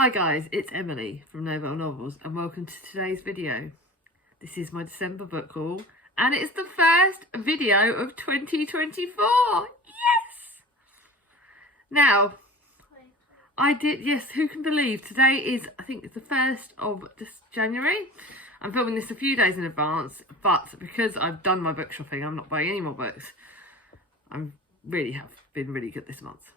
Hi guys, it's Emily from Novel Novels and welcome to today's video. This is my December book haul and it's the first video of 2024. Yes! Now, who can believe today is, I think it's the 1st of January. I'm filming this a few days in advance, but because I've done my book shopping, I'm not buying any more books. I have been really good this month.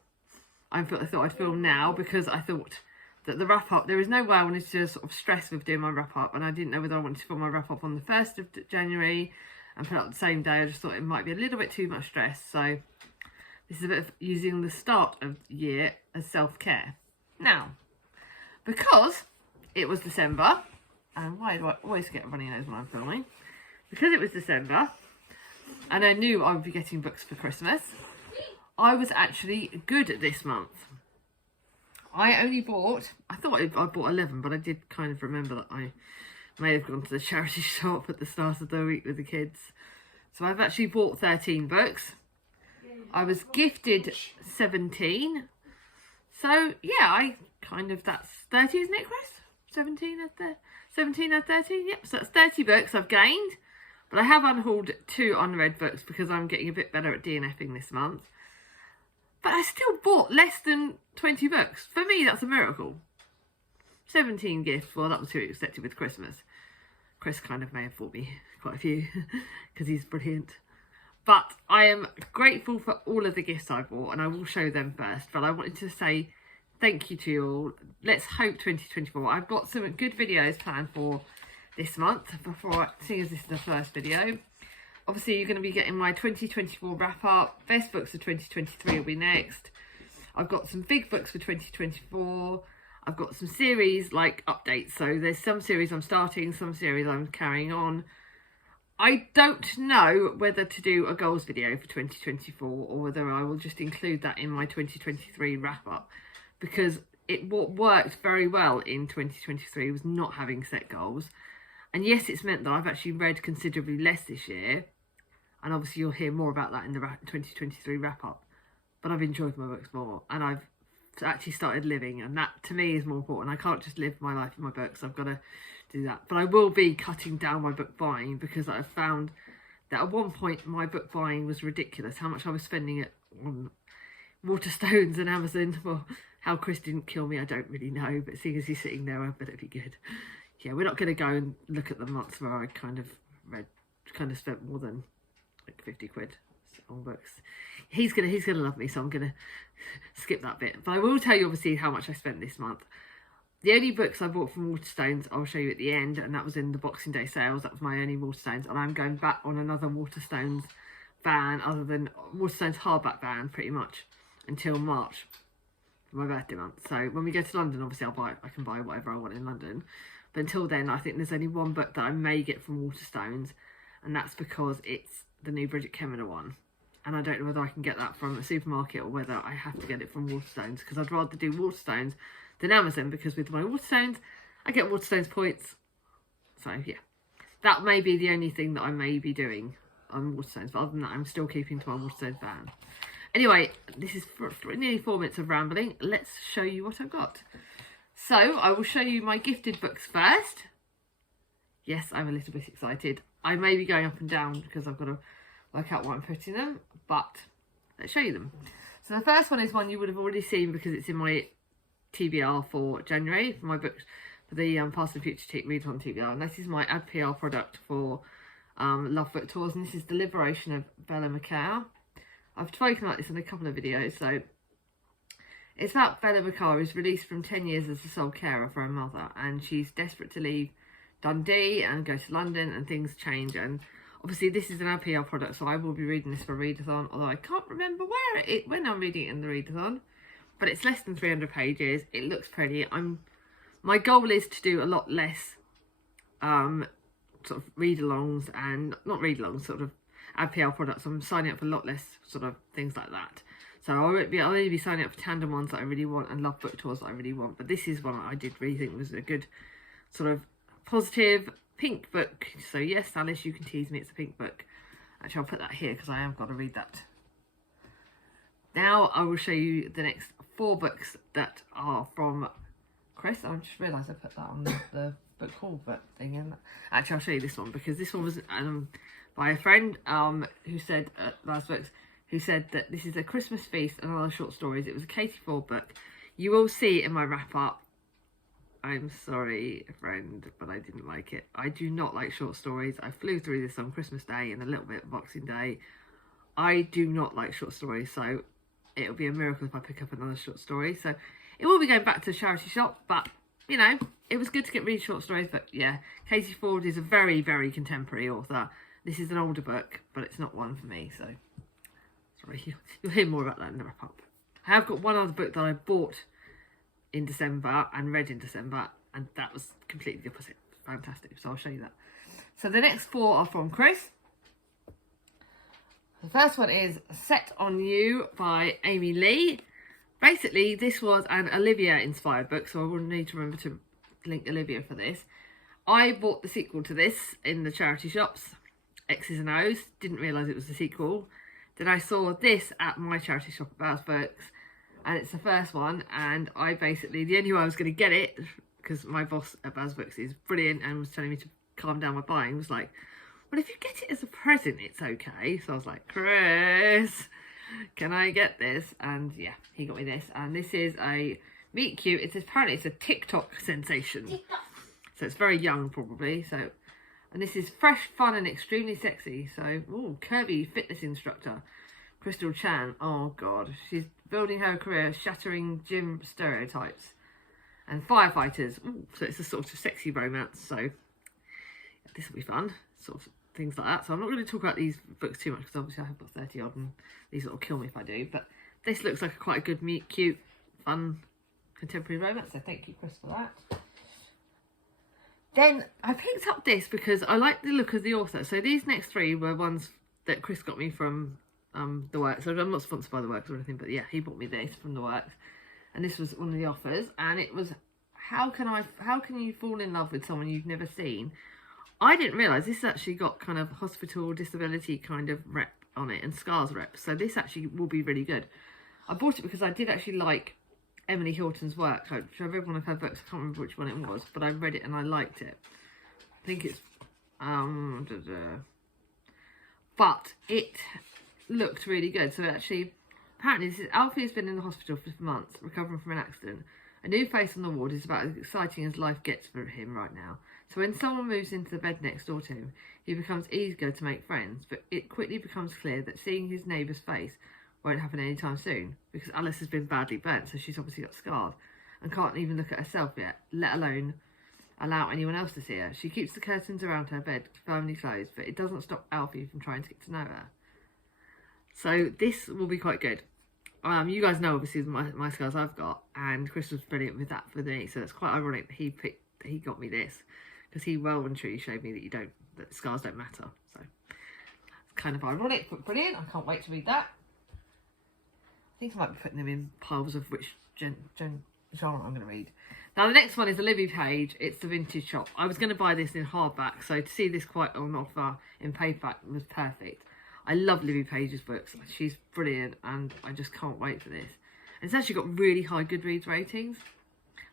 I thought I'd film now because I thought that the wrap up, there is no way I wanted to sort of stress with doing my wrap up, and I didn't know whether I wanted to film my wrap up on the 1st of January and put it up the same day. I just thought it might be a little bit too much stress, so this is a bit of using the start of the year as self-care. Now, because it was December, and why do I always get a runny nose when I'm filming? Because it was December, and I knew I would be getting books for Christmas, I was actually good at this month. I only bought, I thought I bought 11, but I did kind of remember that I may have gone to the charity shop at the start of the week with the kids. So I've actually bought 13 books. I was gifted 17. So yeah, that's 30, isn't it, Chris? 17 out of 13, yep. So that's 30 books I've gained. But I have unhauled 2 unread books because I'm getting a bit better at DNFing this month. But I still bought less than 20 books. For me, that's a miracle. 17 gifts. Well, that was too expected with Christmas. Chris kind of may have bought me quite a few because he's brilliant. But I am grateful for all of the gifts I bought, and I will show them first. But I wanted to say thank you to you all. Let's hope 2024. I've got some good videos planned for this month, seeing as this is the first video. Obviously, you're going to be getting my 2024 wrap-up. Best books of 2023 will be next. I've got some big books for 2024. I've got some series, like, updates. So there's some series I'm starting, some series I'm carrying on. I don't know whether to do a goals video for 2024 or whether I will just include that in my 2023 wrap-up. Because what worked very well in 2023 was not having set goals. And yes, it's meant that I've actually read considerably less this year. And obviously you'll hear more about that in the 2023 wrap-up. But I've enjoyed my books more. And I've actually started living. And that, to me, is more important. I can't just live my life in my books. I've got to do that. But I will be cutting down my book buying because I've found that at one point my book buying was ridiculous. How much I was spending it on Waterstones and Amazon. Well, how Chris didn't kill me, I don't really know. But seeing as he's sitting there, I bet it'd be good. Yeah, we're not going to go and look at the months where I kind of spent more than like 50 quid on books. He's gonna love me, so I'm gonna skip that bit. But I will tell you obviously how much I spent this month. The only books I bought from Waterstones I'll show you at the end, and that was in the Boxing Day sales. That was my only Waterstones, and I'm going back on another Waterstones ban other than Waterstones hardback ban pretty much until March, my birthday month. So when we go to London, obviously I can buy whatever I want in London. But until then, I think there's only one book that I may get from Waterstones, and that's because it's the new Bridget Kemmerer one. And I don't know whether I can get that from a supermarket or whether I have to get it from Waterstones, because I'd rather do Waterstones than Amazon, because with my Waterstones, I get Waterstones points. So, yeah. That may be the only thing that I may be doing on Waterstones, but other than that, I'm still keeping to my Waterstones ban. Anyway, this is nearly 4 minutes of rambling. Let's show you what I've got. So, I will show you my gifted books first. Yes, I'm a little bit excited. I may be going up and down because I've got to work out what I'm putting them, but let's show you them. So the first one is one you would have already seen because it's in my TBR for January, for my books, for the Past and Future Read-On TBR. And this is my ad PR product for Love Book Tours, and this is The Liberation of Bella Macau. I've spoken about this in a couple of videos, so it's about Bella Macau, who's released from 10 years as a sole carer for her mother, and she's desperate to leave Dundee and go to London, and things change. And obviously this is an RPL product, so I will be reading this for readathon, although I can't remember when I'm reading it in the readathon. But it's less than 300 pages. It looks pretty. My goal is to do a lot less sort of read-alongs and not read-alongs, sort of RPL products. I'm signing up for a lot less sort of things like that. So I'll only be signing up for tandem ones that I really want and Love Book Tours that I really want. But this is one that I did really think was a good sort of positive pink book. So yes, Alice, you can tease me, it's a pink book. Actually, I'll put that here because I have got to read that. Now I will show you the next 4 books that are from Chris. I just realised I put that on the book haul thing. And actually, I'll show you this one because this one was by a friend who said at Last Books, who said that this is a Christmas feast and other short stories. It was a Katie Ford book. You will see in my wrap up. I'm sorry, friend, but I didn't like it. I do not like short stories. I flew through this on Christmas Day and a little bit of Boxing Day. I do not like short stories, so it'll be a miracle if I pick up another short story. So it will be going back to the charity shop, but, you know, it was good to get read short stories. But, yeah, Katie Ford is a very, very contemporary author. This is an older book, but it's not one for me, so sorry. You'll hear more about that in the wrap-up. I have got one other book that I bought in December and read in December, and that was completely the opposite. Fantastic. So I'll show you that. So the next 4 are from Chris. The first one is Set on You by Amy Lee. Basically, this was an Olivia inspired book, so I will need to remember to link Olivia for this. I bought the sequel to this in the charity shops, X's and O's. Didn't realise it was the sequel. Then I saw this at my charity shop at Bowes Books, and it's the first one, and I basically, the only way I was going to get it, because my boss at Bowes Books is brilliant and was telling me to calm down my buying, was like, well, if you get it as a present, it's okay. So I was like, Chris, can I get this? And yeah, he got me this. And this is a meet cute. Apparently it's a TikTok sensation. So it's very young, probably. So, and this is fresh, fun, and extremely sexy. So, ooh, curvy fitness instructor, Crystal Chan. Oh God, she's building her career, shattering gym stereotypes. And firefighters. Ooh, so it's a sort of sexy romance. So this will be fun. Sort of things like that. So I'm not going to talk about these books too much because obviously I have got 30 odd and these will kill me if I do. But this looks like quite a good, cute, fun, contemporary romance. So thank you, Chris, for that. Then I picked up this because I like the look of the author. So these next 3 were ones that Chris got me from the Works. So I'm not sponsored by the Works or anything, but yeah, he bought me this from the Works. And this was one of the offers. And it was, how can you fall in love with someone you've never seen? I didn't realise this actually got kind of hospital disability kind of rep on it and scars rep. So this actually will be really good. I bought it because I did actually like Emily Hilton's work. I read one of her books. I can't remember which one it was, but I read it and I liked it. I think it's... But it looked really good. So actually, apparently this is, Alfie has been in the hospital for months, recovering from an accident. A new face on the ward is about as exciting as life gets for him right now. So when someone moves into the bed next door to him, he becomes eager to make friends, but it quickly becomes clear that seeing his neighbour's face won't happen anytime soon, because Alice has been badly burnt, so she's obviously got scarred, and can't even look at herself yet, let alone allow anyone else to see her. She keeps the curtains around her bed firmly closed, but it doesn't stop Alfie from trying to get to know her. So this will be quite good. You guys know obviously my scars I've got, and Chris was brilliant with that for me, so it's quite ironic that he got me this, because he well and truly showed me that scars don't matter. So it's kind of ironic, but brilliant. I can't wait to read that. I think I might be putting them in piles of which genre I'm going to read. Now the next one is Olivia Page. It's the Vintage Shop. I was going to buy this in hardback, so to see this quite on offer in paperback was perfect. I love Olivia Page's books. She's brilliant, and I just can't wait for this. And it's actually got really high Goodreads ratings.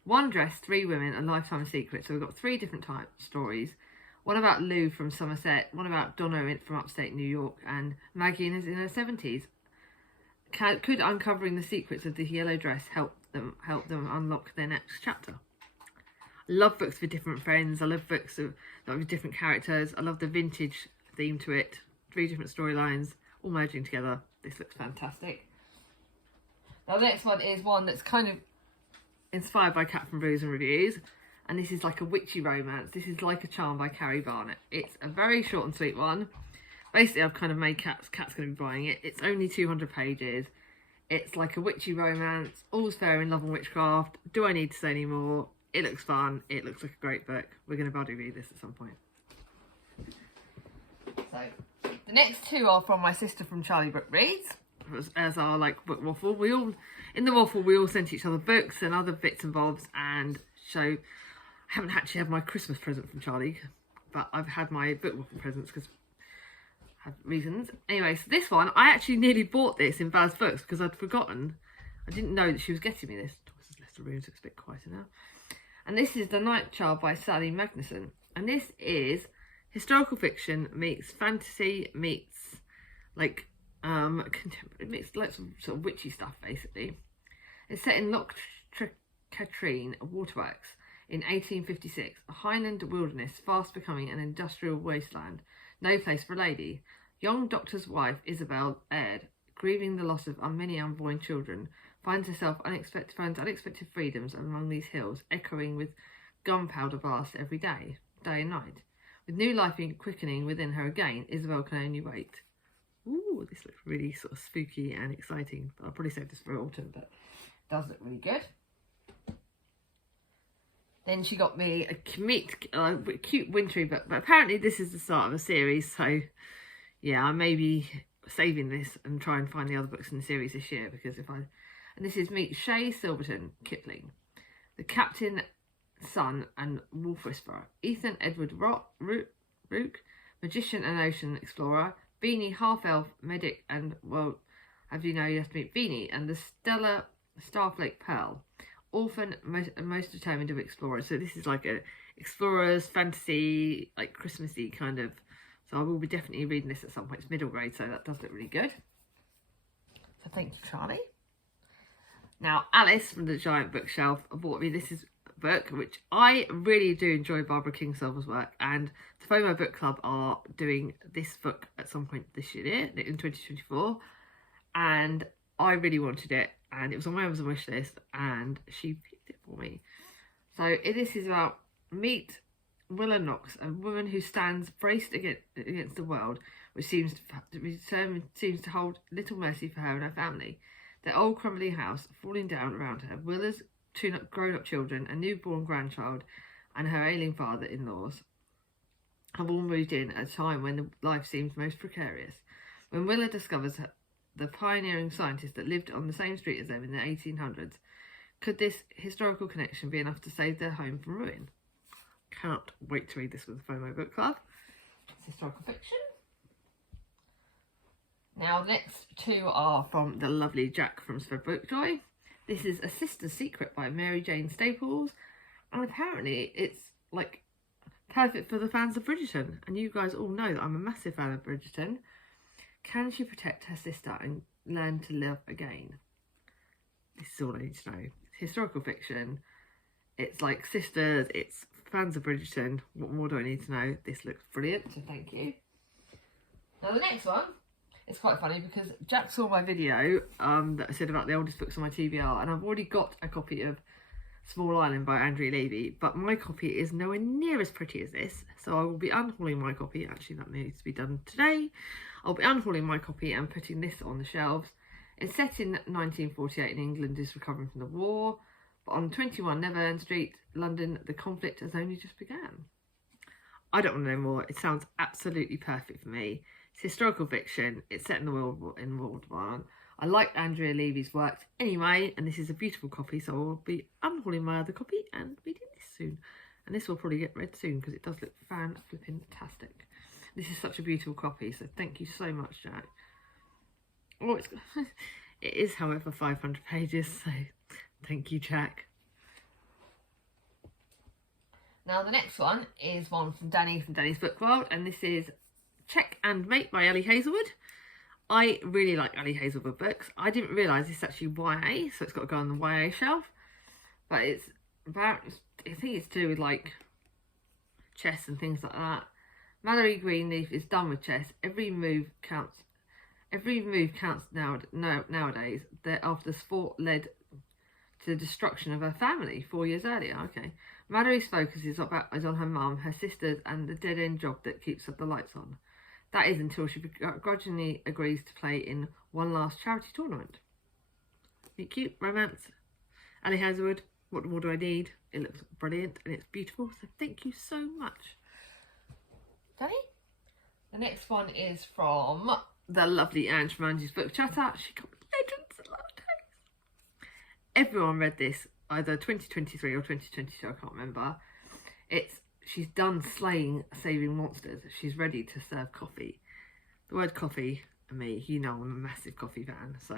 One Dress, 3 Women, a Lifetime of Secrets. So we've got 3 different type stories. One about Lou from Somerset, one about Donna from upstate New York, and Maggie in her 70s. Could uncovering the secrets of the yellow dress help them unlock their next chapter? I love books for different friends. I love books with different characters. I love the vintage theme to it. 3 different storylines all merging together. This looks fantastic. Now the next one is one that's kind of inspired by Cat from Bru Reviews, and this is like a witchy romance. This is Like a Charm by Carrie Barnett. It's a very short and sweet one. Basically, I've kind of made Cat's going to be buying it. It's only 200 pages. It's like a witchy romance. All's fair in love and witchcraft. Do I need to say any more? It looks fun. It looks like a great book. We're going to buddy read this at some point. So the next 2 are from my sister from Charlie Book Reads, as our like book waffle. In the waffle we all sent each other books and other bits and bobs, and so I haven't actually had my Christmas present from Charlie, but I've had my book waffle presents because I have reasons. Anyway, so this one, I actually nearly bought this in Baz Books because I'd forgotten. I didn't know that she was getting me this. Thomas has left the room, so it's a bit quieter now. And this is The Night Child by Sally Magnuson. And this is historical fiction meets fantasy meets like it meets like some sort of witchy stuff basically. It's set in Loch Katrine Waterworks in 1856, a Highland wilderness fast becoming an industrial wasteland. No place for a lady. Young doctor's wife Isabel Aird, grieving the loss of many unborn children, finds unexpected freedoms among these hills, echoing with gunpowder blasts every day and night. With new life quickening within her again, Isabel can only wait. Ooh, this looks really sort of spooky and exciting. I'll probably save this for autumn, but it does look really good. Then she got me a cute wintry book, but apparently this is the start of a series, so yeah, I may be saving this and try and find the other books in the series this year, because and this is Meet Shay Silverton Kipling, The Captain, Son and Wolf Whisperer, Ethan Edward Rook, Magician and Ocean Explorer, Beanie, half-elf, medic, and, well, as you know, you have to meet Beanie, and the Stellar Starflake Pearl, orphan, most determined of explorers. So this is like a explorers fantasy, like Christmassy kind of. So I will be definitely reading this at some point. It's middle grade, so that does look really good. So thank you, Charlie. Now, Alice from the Giant Bookshelf bought me this book, which I really do enjoy Barbara Kingsolver's work, and the FOMO Book Club are doing this book at some point this year, in 2024, and I really wanted it, and it was on my Amazon wish list, and she picked it for me. So this is about Meet Willa Knox, a woman who stands braced against the world, which seems to hold little mercy for her and her family. Their old crumbling house falling down around her, Willa's two grown-up children, a newborn grandchild, and her ailing father-in-laws have all moved in at a time when life seems most precarious. When Willa discovers the pioneering scientist that lived on the same street as them in the 1800s, could this historical connection be enough to save their home from ruin? Cannot wait to read this with the FOMO Book Club. It's historical fiction. Now, the next two are from the lovely Jack from Spread Bookjoy. This is A Sister's Secret by Mary Jane Staples, and apparently it's like perfect for the fans of Bridgerton, and you guys all know that I'm a massive fan of Bridgerton. Can she protect her sister and learn to love again? This is all I need to know. It's historical fiction, it's like sisters, it's fans of Bridgerton. What more do I need to know? This looks brilliant, so thank you. Now the next one, it's quite funny because Jack saw my video that I said about the oldest books on my TBR, and I've already got a copy of Small Island by Andrea Levy, but my copy is nowhere near as pretty as this, so I will be unhauling my copy. Actually, that needs to be done today. I'll be unhauling my copy and putting this on the shelves. It's set in 1948 and England is recovering from the war, but on 21 Nevern Street, London, the conflict has only just begun. I don't want to know more. It sounds absolutely perfect for me. It's historical fiction. It's set in World War I. I like Andrea Levy's work anyway, and this is a beautiful copy, so I'll be unhauling my other copy and reading this soon. And this will probably get read soon because it does look fan-flipping-tastic. This is such a beautiful copy, so thank you so much, Jack. Oh, it is, however, 500 pages, so thank you, Jack. Now, the next one is one from Danny from Danny's Book World, and this is Checkmate by Ellie Hazelwood. I really like Ellie Hazelwood books. I didn't realise it's actually YA, so it's got to go on the YA shelf. But it's about, I think it's to do with like chess and things like that. Mallory Greenleaf is done with chess. Every move counts. Every move counts nowadays. After the sport led to the destruction of her family 4 years earlier. Okay. Mallory's focus is on her mum, her sisters, and the dead-end job that keeps the lights on. That is until she begrudgingly agrees to play in one last charity tournament. Isn't it cute? Romance. Ellie Hazelwood. What more do I need? It looks brilliant and it's beautiful, so thank you so much, Danny. The next one is from the lovely Ange from Angie's Book Chatter. She got Legends of Lowercase. Everyone read this either 2023 or 2022, I can't remember. She's done saving monsters. She's ready to serve coffee. The word coffee, and me, you know I'm a massive coffee fan, so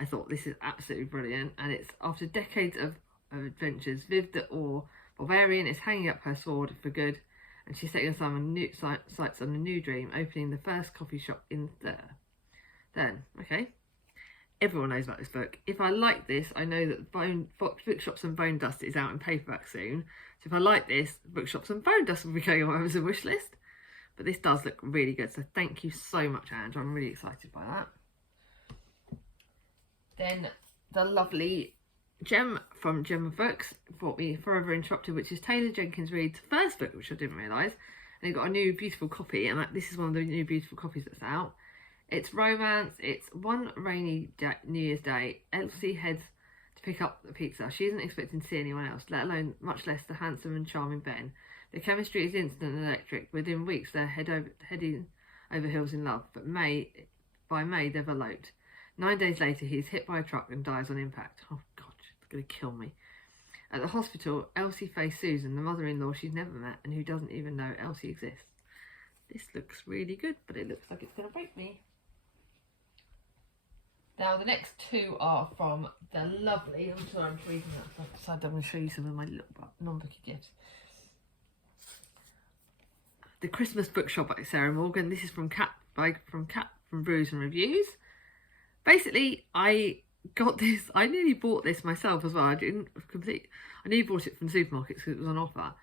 I thought this is absolutely brilliant. And it's after decades of of adventures. Viv the Barbarian is hanging up her sword for good, and she's setting herself sights on a new dream, opening the first coffee shop in Then, okay. Everyone knows about this book. If I like this, I know that Bookshops and Bone Dust is out in paperback soon. So if I like this, Bookshops and Bone Dust will be going on my Amazon wish list. But this does look really good. So thank you so much, Andrew. I'm really excited by that. Then the lovely Gem from Gem of Books brought me Forever Interrupted, which is Taylor Jenkins Reid's first book, which I didn't realise. And it got a new beautiful copy. And this is one of the new beautiful copies that's out. It's romance. It's one rainy New Year's Day. Elsie heads to pick up the pizza. She isn't expecting to see anyone else, let alone much less the handsome and charming Ben. The chemistry is instant and electric. Within weeks, they're heading over hills in love. But by May, they've eloped. 9 days later, he's hit by a truck and dies on impact. Oh, God, it's going to kill me. At the hospital, Elsie faces Susan, the mother-in-law she's never met and who doesn't even know Elsie exists. This looks really good, but it looks like it's going to break me. Now, the next two are from the lovely... I'm sorry, I'm reading that, so I decided I'm going to show you some of my little non-booky gifts. The Christmas Bookshop by Sarah Morgan. This is from Kat from Bru Reviews. Basically, I got this. I nearly bought this myself as well. I nearly bought it from supermarkets because it was on offer.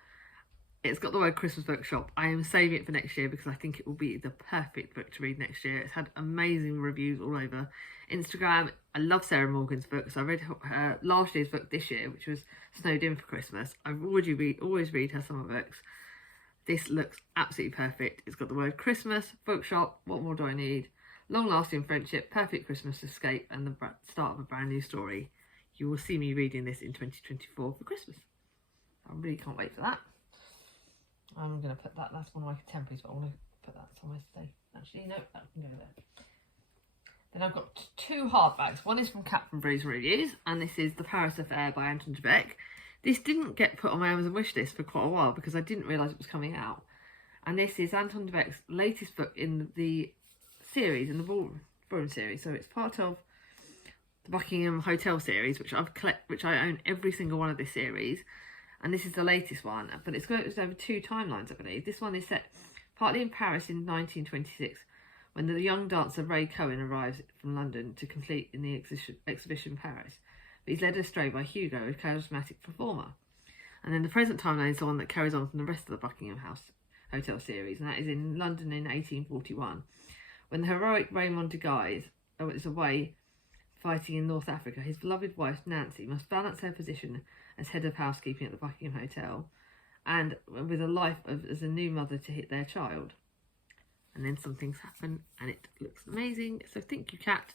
It's got the word Christmas Bookshop. I am saving it for next year because I think it will be the perfect book to read next year. It's had amazing reviews all over Instagram. I love Sarah Morgan's books. I read her last year's book this year, which was Snowed In for Christmas. I've always read her summer books. This looks absolutely perfect. It's got the word Christmas, bookshop, what more do I need? Long-lasting friendship, perfect Christmas escape, and the start of a brand new story. You will see me reading this in 2024 for Christmas. I really can't wait for that. I'm going to put that, that's one of my temporaries, but I want to put that somewhere today. Actually, no, that can go there. Then I've got two hardbacks. One is from Kat from Bru Reviews, and this is The Paris Affair by Anton Beck. This didn't get put on my Amazon wishlist for quite a while because I didn't realise it was coming out. And this is Anton Beck's latest book in the series, in the Ballroom series. So it's part of the Buckingham Hotel series, which I own every single one of this series. And this is the latest one, but it's over two timelines, I believe. This one is set partly in Paris in 1926, when the young dancer Ray Cohen arrives from London to complete in the exhibition Paris. But he's led astray by Hugo, a charismatic performer. And then the present timeline is the one that carries on from the rest of the Buckingham Hotel series, and that is in London in 1841, when the heroic Raymond de Guise is away fighting in North Africa. His beloved wife Nancy must balance her position as head of housekeeping at the Buckingham Hotel, and with a life as a new mother to hit their child. And then some things happen, and it looks amazing. So thank you, Kat.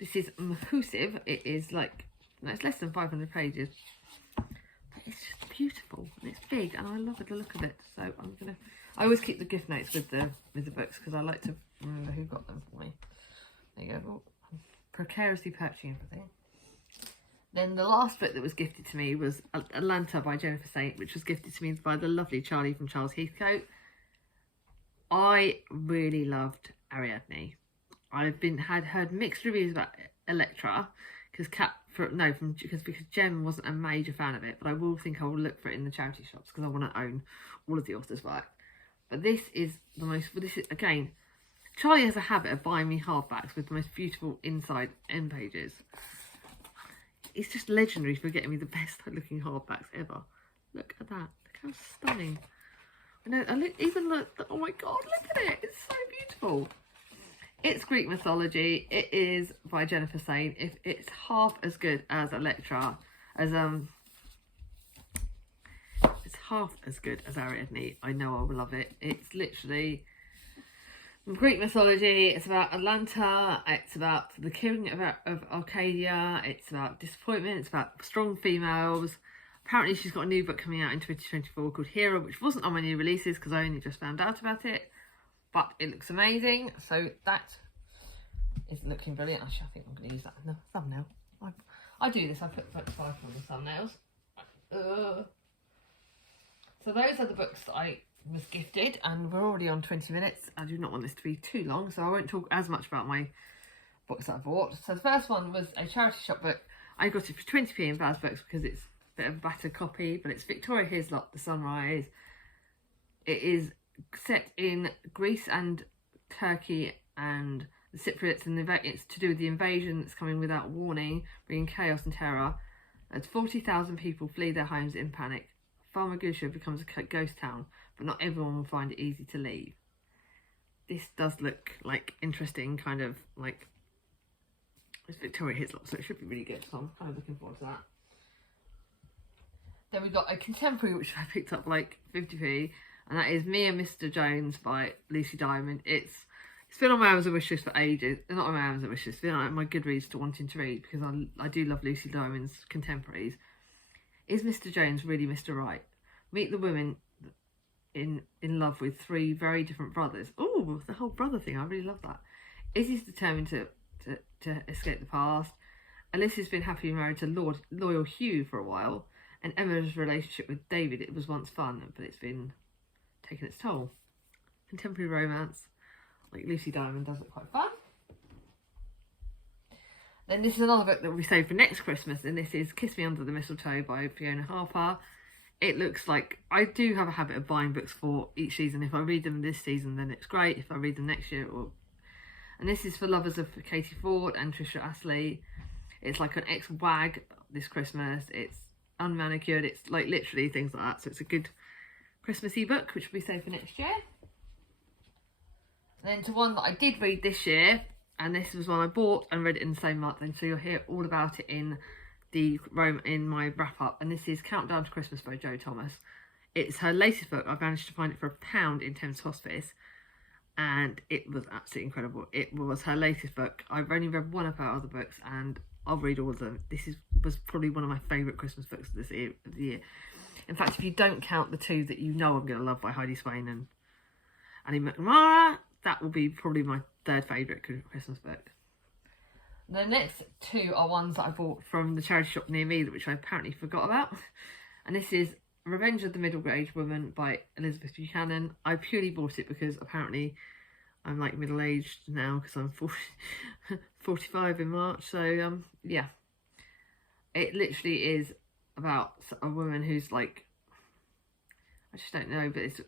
This is massive. It is it's less than 500 pages. But it's just beautiful, and it's big, and I love the look of it. So I always keep the gift notes with the books because I like to remember who got them for me. There you go. Oh, precariously purchasing everything. Then the last book that was gifted to me was Atlanta by Jennifer Saint, which was gifted to me by the lovely Charlie from Charles Heathcote. I really loved Ariadne. I've heard mixed reviews about Electra because Jem wasn't a major fan of it, but I will look for it in the charity shops because I want to own all of the author's work. But this is again, Charlie has a habit of buying me hardbacks with the most beautiful inside end pages. It's just legendary for getting me the best looking hardbacks ever. Look at that. Look how stunning. Oh my God, look at it. It's so beautiful. It's Greek mythology. It is by Jennifer Saint. If it's half as good as Electra, it's half as good as Ariadne, I know I will love it. It's literally Greek mythology. It's about Atlanta. It's about the king of Arcadia. It's about disappointment. It's about strong females. Apparently she's got a new book coming out in 2024 called Hero, which wasn't on my new releases because I only just found out about it. But it looks amazing. So that is looking brilliant. Actually, I think I'm going to use that in the thumbnail. I do this. I put book 5 on the thumbnails. So those are the books that I was gifted, and we're already on 20 minutes. I do not want this to be too long, so I won't talk as much about my books that I bought. So the first one was a charity shop book. I got it for 20p in Baz Books because it's bit of a battered copy, but it's Victoria Hislop, The Sunrise. It is set in Greece and Turkey and the Cypriots, and it's to do with the invasion that's coming without warning, bringing chaos and terror. As 40,000 people flee their homes in panic, Famagusta becomes a ghost town, but not everyone will find it easy to leave. This does look like interesting, kind of like it's Victoria Hislop, so it should be really good. So I'm kind of looking forward to that. Then we've got a contemporary which I picked up like 50p, and that is Me and Mr. Jones by Lucy Diamond. It's been on my Amazon wishlist for ages. Not on my Amazon wishlist, it's been on my Goodreads to wanting to read, because I do love Lucy Diamond's contemporaries. Is Mr. Jones really Mr. Right? Meet the women in love with three very different brothers. Oh, the whole brother thing, I really love that. Izzy's determined to escape the past. Alyssa's been happily married to loyal Hugh for a while. And Emma's relationship with David, it was once fun, but it's been taking its toll. Contemporary romance, like Lucy Diamond, does look quite fun. Then this is another book that we saved for next Christmas, and this is Kiss Me Under the Mistletoe by Fiona Harper. It looks like, I do have a habit of buying books for each season. If I read them this season, then it's great. If I read them next year, it will. And this is for lovers of Katie Ford and Trisha Astley. It's like an ex-wag this Christmas. It's unmanicured. It's like literally things like that. So it's a good Christmassy book, which will be saved for next year. And then to one that I did read this year, and this was one I bought and read it in the same month, and so you'll hear all about it in my wrap up. And this is Countdown to Christmas by Jo Thomas. It's her latest book. I've managed to find it for £1 in Thames Hospice, and it was absolutely incredible. It was her latest book. I've only read one of her other books, and I'll read all of them. This was probably one of my favourite Christmas books of the year. In fact, if you don't count the two that you know I'm going to love by Heidi Swain and Annie McNamara, that will be probably my third favourite Christmas book. The next two are ones that I bought from the charity shop near me, which I apparently forgot about. And this is Revenge of the Middle-Aged Woman by Elizabeth Buchanan. I purely bought it because apparently I'm like middle-aged now, because I'm 45 in March. So, yeah. It literally is about a woman who's like, I just don't know, but it's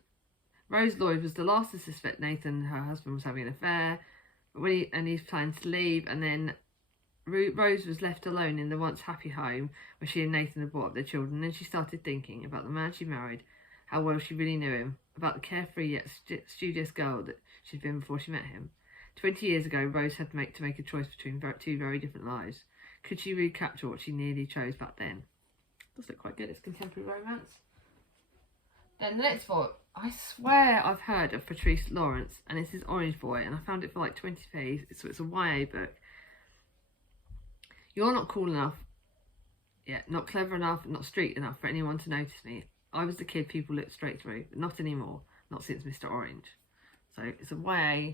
Rose Lloyd was the last to suspect Nathan, her husband, was having an affair, but he's planning to leave, and then Rose was left alone in the once happy home where she and Nathan had brought up their children. And then she started thinking about the man she married, how well she really knew him, about the carefree yet studious girl that she'd been before she met him. 20 years ago, Rose had to make a choice between two very different lives. Could she recapture what she nearly chose back then? Does look quite good. It's contemporary romance. Then the next book, I swear I've heard of Patrice Lawrence, and this is Orange Boy, and I found it for like 20p. So it's a YA book. You're not cool enough, not clever enough, not street enough for anyone to notice me. I was the kid people looked straight through, but not anymore. Not since Mr. Orange. So it's a YA,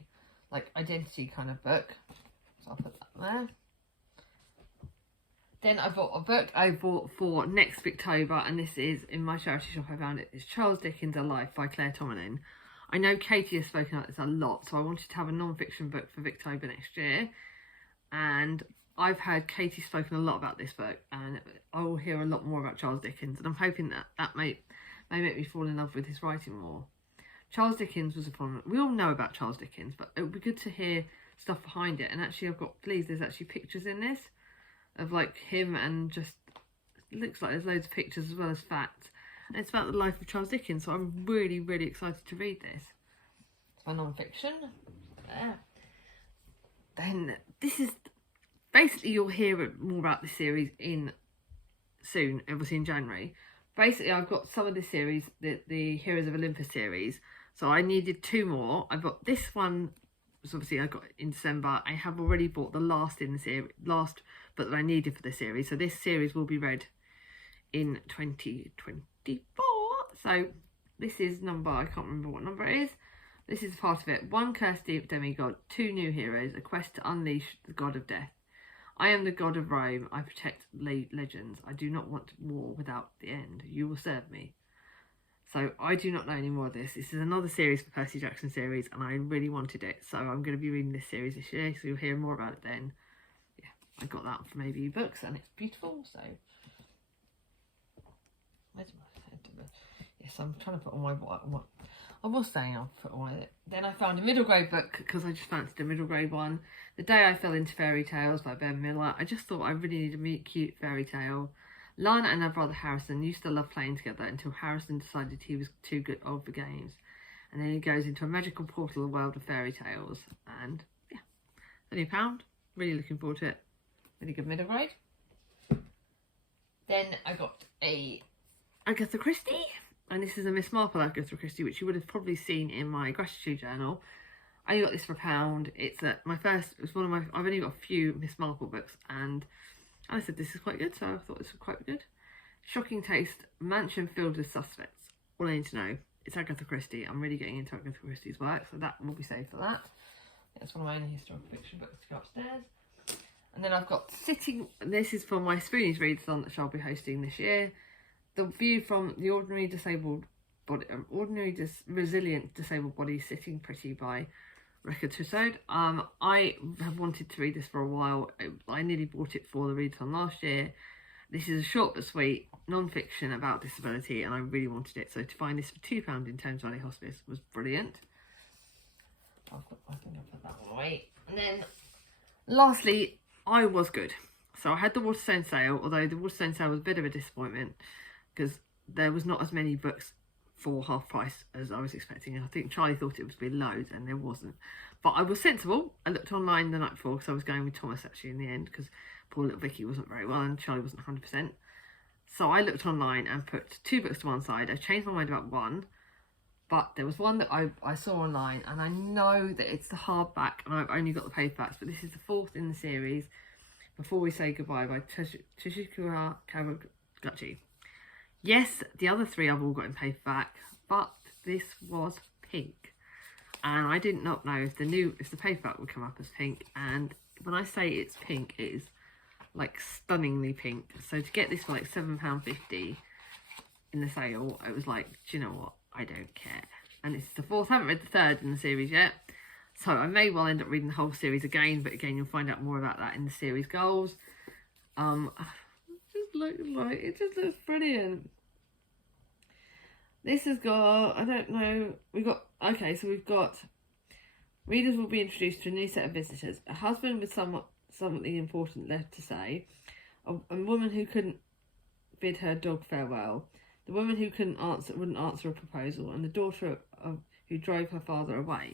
like, identity kind of book. So I'll put that there. Then I bought a book I bought for next Victober, and this is, in my charity shop I found it, it's Charles Dickens' A Life by Claire Tomalin. I know Katie has spoken about this a lot, so I wanted to have a non-fiction book for Victober next year. And I've heard Katie spoken a lot about this book, and I will hear a lot more about Charles Dickens, and I'm hoping that may make me fall in love with his writing more. Charles Dickens was a prominent, we all know about Charles Dickens, but it would be good to hear stuff behind it. And actually there's actually pictures in this of like him, and just, it looks like there's loads of pictures as well as facts. And it's about the life of Charles Dickens, so I'm really, really excited to read this. It's my non-fiction. Then this is, basically you'll hear more about this series soon, obviously in January. Basically I've got some of this series, the Heroes of Olympus series, so I needed two more. I've got this one, so obviously I got in December. I have already bought the last book that I needed for the series, so this series will be read in 2024. So this is I can't remember what number it is. This is part of it. One cursed demigod, two new heroes, a quest to unleash the god of death. I am the god of Rome. I protect legends. I do not want war without the end. You will serve me. So I do not know any more of this. This is another series for Percy Jackson series, and I really wanted it. So I'm going to be reading this series this year, so you'll hear more about it then. Yeah, I got that from ABU Books, and it's beautiful. So Yes, I'm trying to put on my what I was saying I'll put on it. Then I found a middle grade book because I just fancied a middle grade one. The Day I Fell into Fairy Tales by Ben Miller. I just thought I really needed a cute fairy tale. Lana and her brother Harrison used to love playing together until Harrison decided he was too old for games. And then he goes into a magical portal world of fairy tales. And yeah, only £1. Really looking forward to it. Really good middle grade. Then I got a Agatha Christie. And this is a Miss Marple Agatha Christie, which you would have probably seen in my gratitude journal. I only got this for £1. It's my first, it's one of my, I've only got a few Miss Marple books, and I said this is quite good, so I thought this was quite good. Shocking taste, mansion filled with suspects. All I need to know, it's Agatha Christie. I'm really getting into Agatha Christie's work, so that will be saved for that. That's one of my only historical fiction books to go upstairs. And then I've got Sitting, this is for my Spoonies Readathon that I'll be hosting this year. The view from the ordinary disabled body, resilient disabled body, Sitting Pretty by Rebecca Tussaud. I have wanted to read this for a while. I nearly bought it for the readathon last year. This is a short but sweet non-fiction about disability, and I really wanted it. So to find this for £2 in Thames Valley Hospice was brilliant. I think I'll put that one away. And then lastly, I Was Good. So I had the Waterstone sale, although the Waterstone sale was a bit of a disappointment because there was not as many books for half price as I was expecting. I think Charlie thought it was being loads and there wasn't. But I was sensible. I looked online the night before because I was going with Thomas actually in the end because poor little Vicky wasn't very well and Charlie wasn't 100%. So I looked online and put 2 books to one side. I changed my mind about one, but there was one that I saw online, and I know that it's the hardback and I've only got the paperbacks, but this is the 4th in the series, Before We Say Goodbye by Tsuchika Kawaguchi. Yes, the other 3 I've all got in paperback, but this was pink. And I did not know if the paperback would come up as pink. And when I say it's pink, it is like stunningly pink. So to get this for like £7.50 in the sale, it was like, do you know what? I don't care. And it's the 4th. I haven't read the 3rd in the series yet. So I may well end up reading the whole series again, but again, you'll find out more about that in the series goals. It just looks brilliant. This has got, I don't know, we've got readers will be introduced to a new set of visitors. A husband with something important left to say. A woman who couldn't bid her dog farewell. The woman who wouldn't answer a proposal. And the daughter who drove her father away.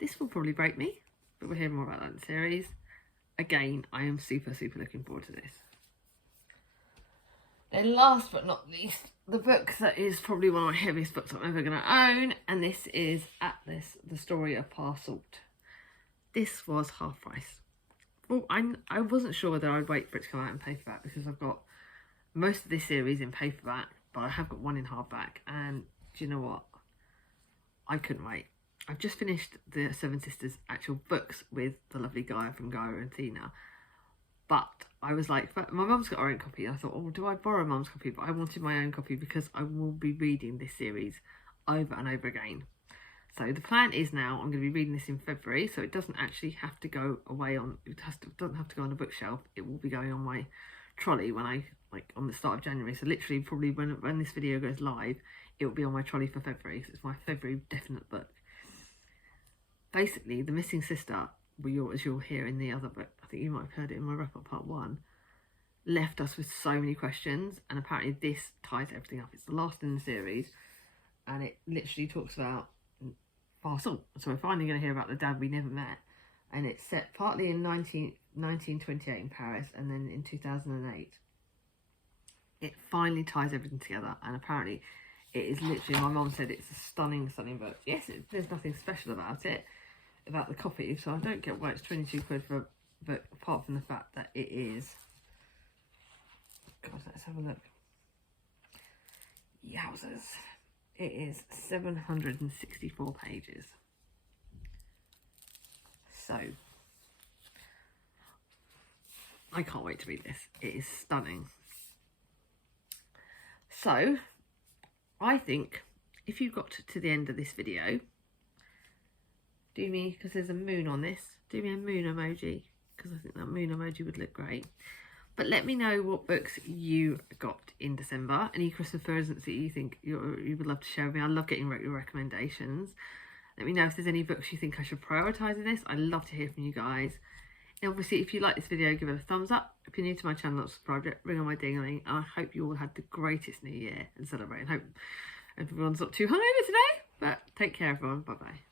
This will probably break me, but we'll hear more about that in the series. Again, I am super looking forward to this. Then last but not least, the book that is probably one of my heaviest books I'm ever going to own, and this is Atlas, The Story of Parsol. This was half price. Well, I wasn't sure whether I'd wait for it to come out in paperback because I've got most of this series in paperback, but I have got one in hardback, and do you know what? I couldn't wait. I've just finished the Seven Sisters actual books with the lovely Gaia from Gaia and Athena, but I was like, my mum's got her own copy. I thought, oh, do I borrow mum's copy? But I wanted my own copy because I will be reading this series over and over again. So the plan is now I'm going to be reading this in February, so it doesn't actually have to go away on. Doesn't have to go on a bookshelf. It will be going on my trolley when on the start of January. So literally, probably when this video goes live, it will be on my trolley for February because it's my February definite book. Basically, the missing sister, as you'll hear in the other book, I think you might have heard it in my wrap-up part 1, left us with so many questions, and apparently this ties everything up. It's the last in the series, and it literally talks about Parsol. So we're finally going to hear about the dad we never met, and it's set partly in 1928 in Paris, and then in 2008. It finally ties everything together, and apparently it is literally, my mum said it's a stunning book. Yes, there's nothing special about it, about the copy, so I don't get why it's 22 quid for a book, apart from the fact that it is, God, let's have a look. Yowzers. It is 764 pages. So, I can't wait to read this. It is stunning. So, I think if you got to the end of this video, do me, because there's a moon on this, do me a moon emoji, because I think that moon emoji would look great. But let me know what books you got in December. Any Christmas presents that you think you would love to share with me. I love getting your recommendations. Let me know if there's any books you think I should prioritise in this. I'd love to hear from you guys. And obviously, if you like this video, give it a thumbs up. If you're new to my channel, not subscribed yet, ring on my ding-a-ling. And I hope you all had the greatest new year and celebrate. And hope everyone's not too hungover today. But take care, everyone. Bye-bye.